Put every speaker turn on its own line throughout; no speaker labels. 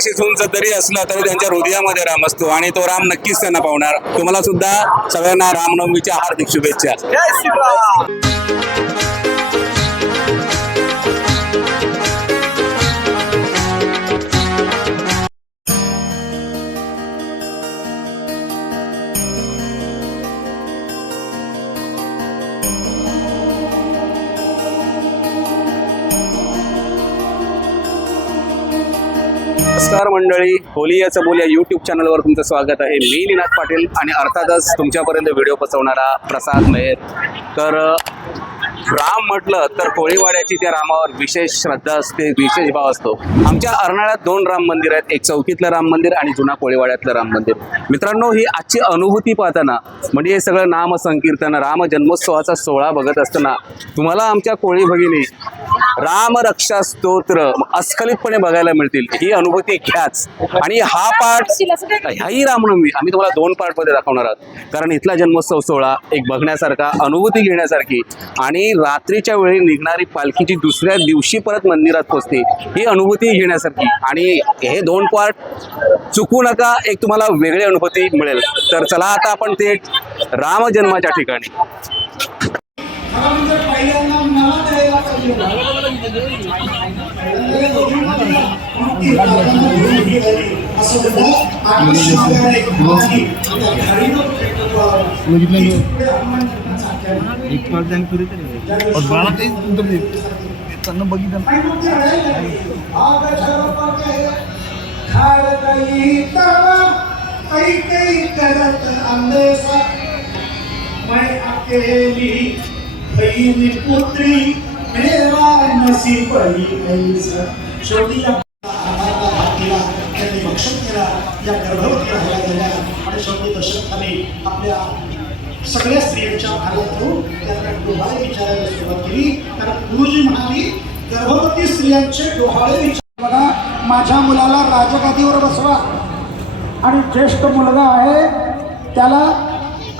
आकाशी उंच जरी असला तरी त्यांच्या हृदयामध्ये राम असतो आणि तो राम नक्कीच त्यांना पावणार. तुम्हाला सुद्धा सगळ्यांना रामनवमीच्या हार्दिक शुभेच्छा. नमस्कार मंडळी. होलियाचं बोलिया यूट्यूब चॅनलवर तुमचं स्वागत आहे. मी निनाद पाटील आणि अर्थातच तुमच्यापर्यंत व्हिडिओ पोचवणारा प्रसाद मेहर. तर राम म्हटलं तर कोळीवाड्याची त्या रामावर विशेष श्रद्धा असते विशेष भाव असतो. आमच्या अर्नाळ्यात दोन राम मंदिर आहेत एक चौकीतलं राम मंदिर आणि जुना कोळीवाड्यातलं राम मंदिर. मित्रांनो ही आजची अनुभूती पाहताना म्हणजे हे सगळं नाम संकीर्तन राम जन्मोत्सवाचा सोहळा बघत असताना तुम्हाला आमच्या कोळी भगिनी राम रक्षा स्तोत्र अस्खलितपणे बघायला मिळतील. ही अनुभूती घ्याच. आणि हा पाठ ह्याही रामनवमी आम्ही तुम्हाला दोन पार्टमध्ये दाखवणार आहोत. कारण इथला जन्मोत्सव सोहळा एक बघण्यासारखा अनुभूती घेण्यासारखी आणि रात्रीच्या वेळी निघणारी पालखीची दुसऱ्या दिवशी परत मंदिरात पोचते ही अनुभूती घेण्यासारखी. आणि हे दोन पार्ट चुकू नका एक तुम्हाला वेगळी अनुभूती मिळेल. तर चला आता आपण ते राम जन्माच्या ठिकाणी.
एक पाच त्यांनी तरी बाळा तेच नंतर त्यांना बघितलं
मैं अकेली बहीण पुत्री मेरा नसीब ही ऐसा शेवटी या आम्हाला त्यांनी भक्षण केला या आणि शेवटी दशरथाने आपल्या सगळ्या स्त्रियांच्या भागात घेऊन त्यांना डोहाळे विचारायला सुरुवात केली. कारण गुरुजी म्हणाली गर्भवती स्त्रियांचे डोहाळे विचार बघा. माझ्या मुलाला राजगादीवर बसवा. आणि ज्येष्ठ मुलगा आहे त्याला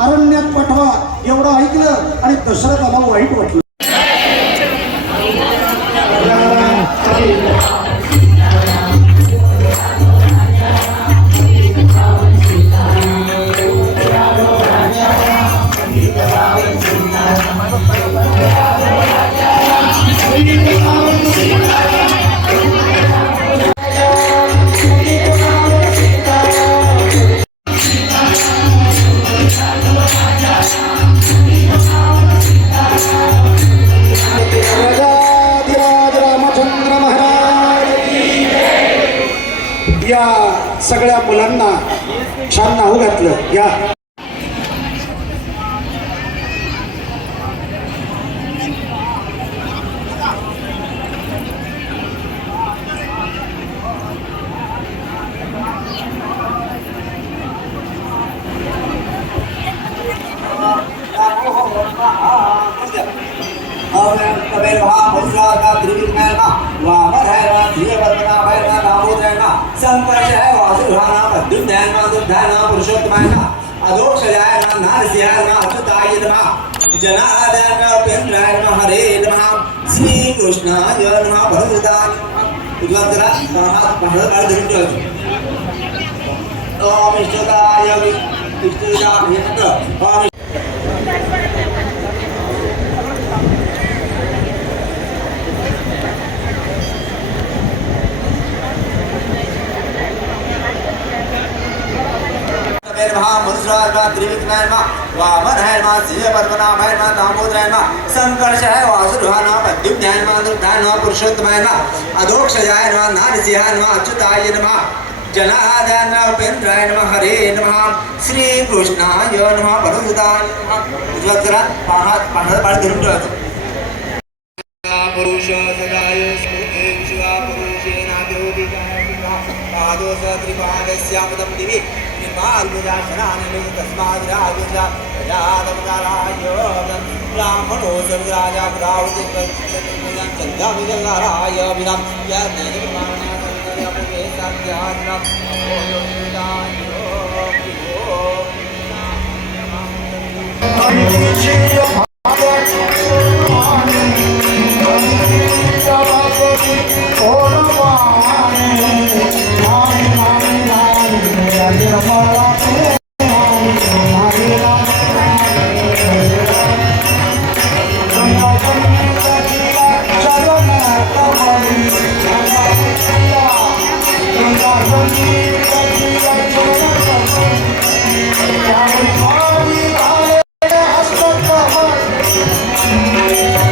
अरण्यात पाठवा. एवढं ऐकलं आणि दशरथाला वाईट वाटलं.
हरे नम श्री कृष्णाय नम भगवताय तुला जरा हात बाहेर काढ धरून ठेवायचं ओम इष्टदाय इष्टदाय हे सगळं ओम संकर्ष है वासुदेवाय नमः पद्युम्नाय नमः दुर्गाय नमः पुरुषोत्तमाय नमः अधोक्षजाय नमः नारसिंहाय नमः अच्युताय नम जनार्दनाय नमः उपेन्द्राय नम हरे नम श्रीकृष्णाय नम नमः नम। नमः करा धरून ठेवायचं ാൽവിരാശനാനലി തസ്മാത് രാജ പ്രജാതപുരായോ ബ്രാഹ്മണോ ചന്ദ്രാവിജയാരായവിധം
യാ जय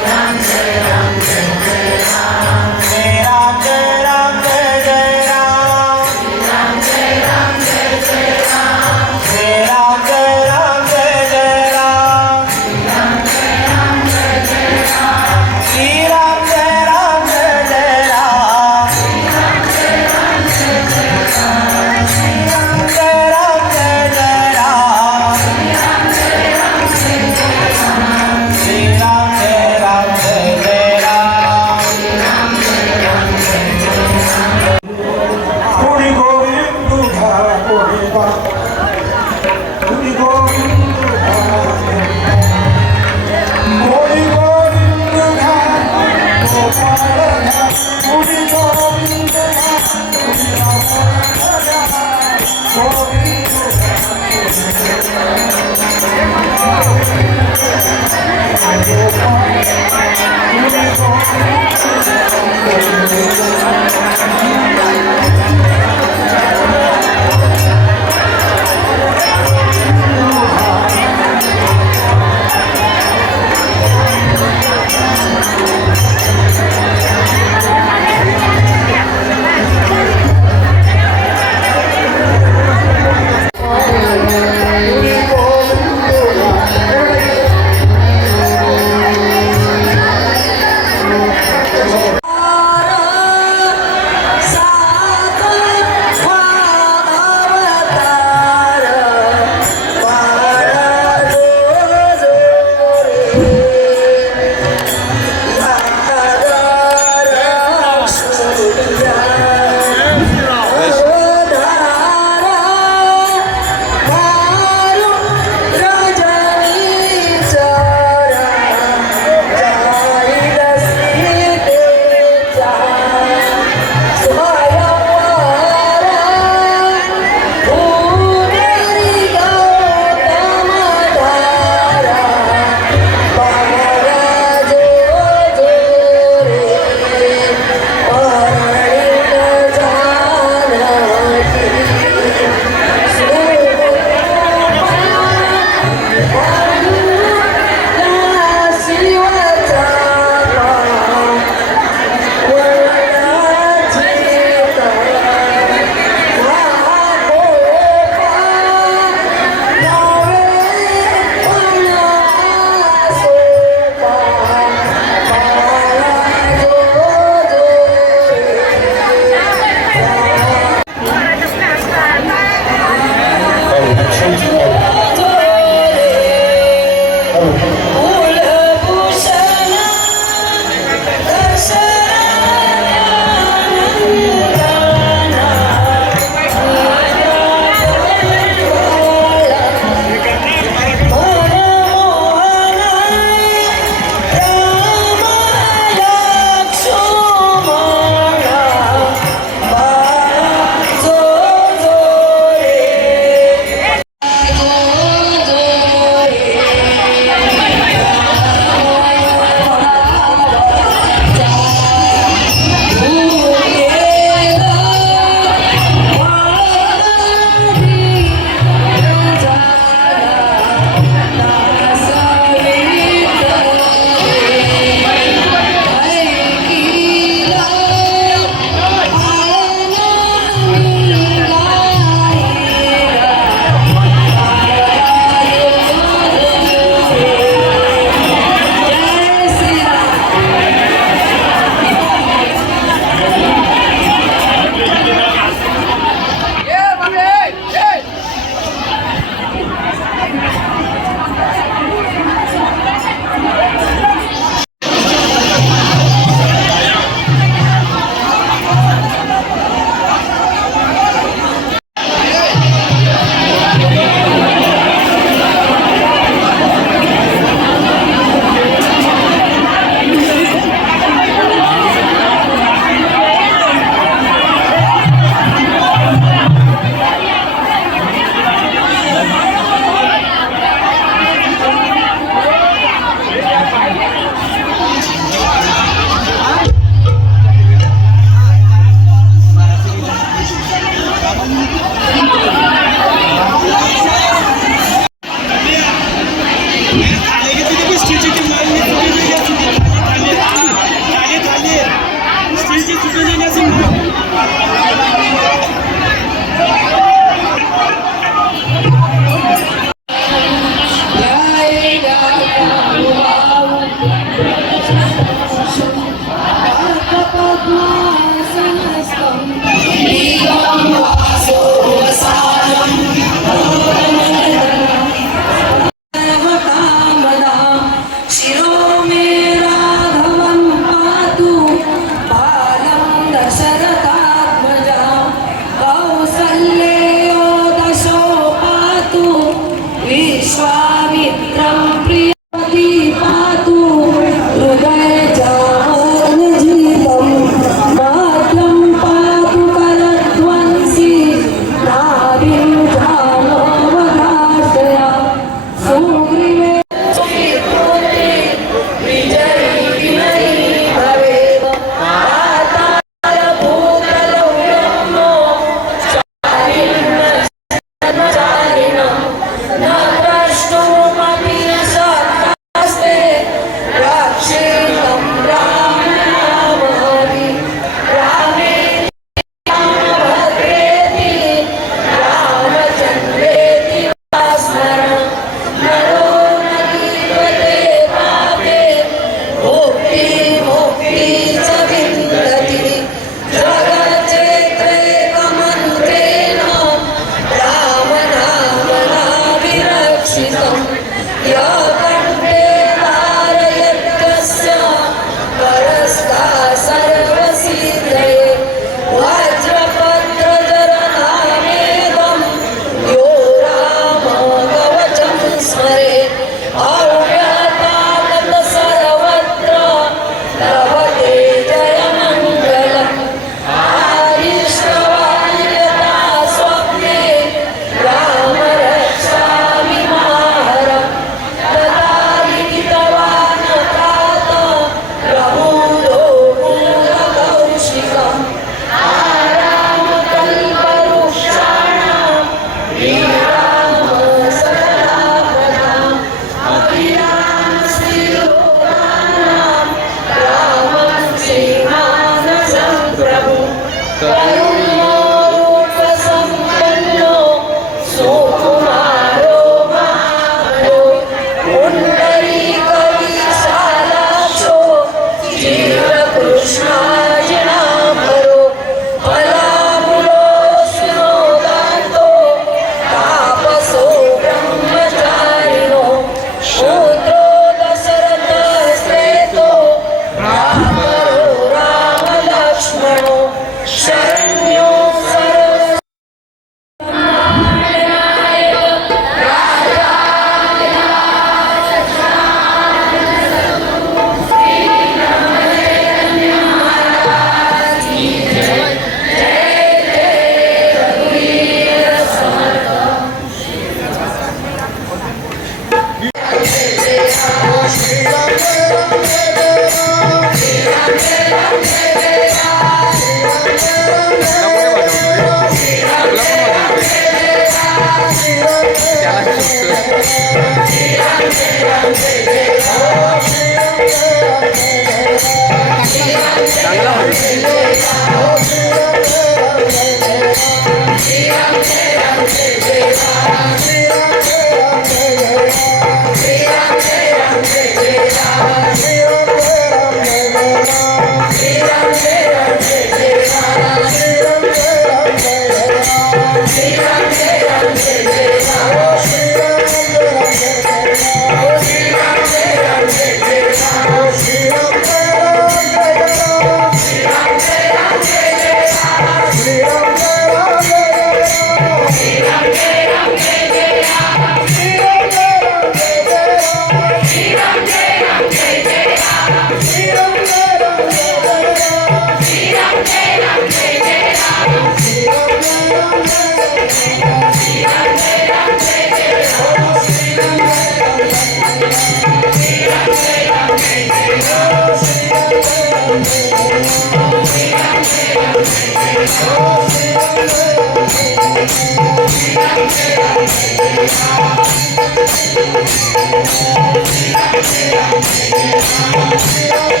Thank you.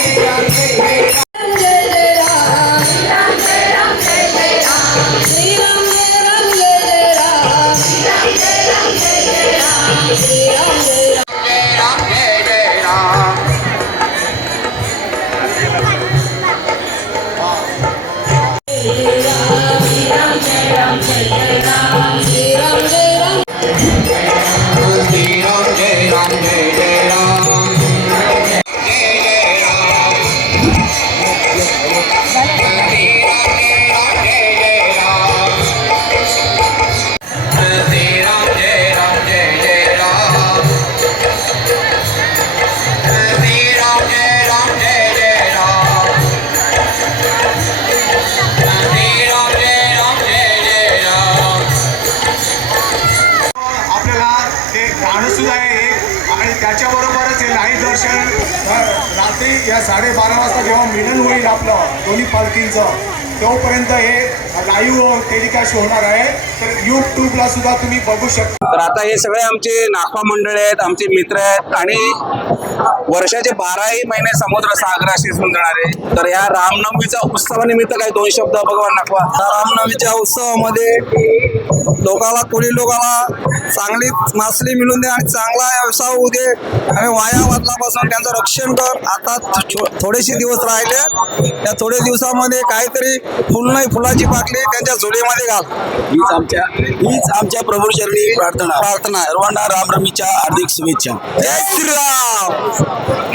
श्रीराम जय
या साडेबारा वाजता जेव्हा मिलन होईल आपलं दोन्ही पालखींचं तोपर्यंत हे लाईव्ह टेलिकास्ट होणार आहे. तर यूट्यूबला सुद्धा तुम्ही बघू शकता.
तर आता हे सगळे आमचे नागपा मंडळी आहेत आमचे मित्र आहेत आणि वर्षाचे बाराही महिने समुद्र सागराशी झुंजणारे. तर या रामनवमीच्या उत्सवानिमित्त काही दोन शब्द भगवान
त्या रामनवमीच्या उत्सवामध्ये लोकाला कोणी लोकाला चांगली मासली मिळून दे आणि चांगला व्यवसाय होऊ दे. आणि वाया वादलापासून त्यांचं रक्षण कर. आता थोडेसे दिवस राहिले. त्या थोडे दिवसामध्ये काहीतरी फुल नाही फुलाची पाकली त्यांच्या झोडीमध्ये घाल. हीच आमच्या हीच आमच्या प्रभू चरणी प्रार्थना. प्रार्थना. सर्वांना रामनवमीच्या हार्दिक शुभेच्छा. जय श्रीराम.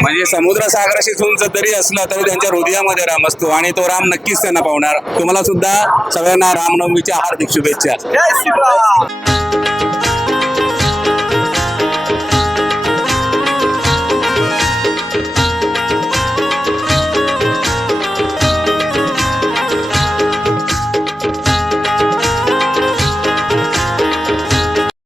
म्हणजे समुद्र सागराशी झुंज जरी असलं तरी त्यांच्या हृदयामध्ये राम असतो आणि तो राम नक्कीच त्यांना पावणार. तुम्हाला सुद्धा सगळ्यांना रामनवमीच्या हार्दिक शुभेच्छा.
जय श्रीराम.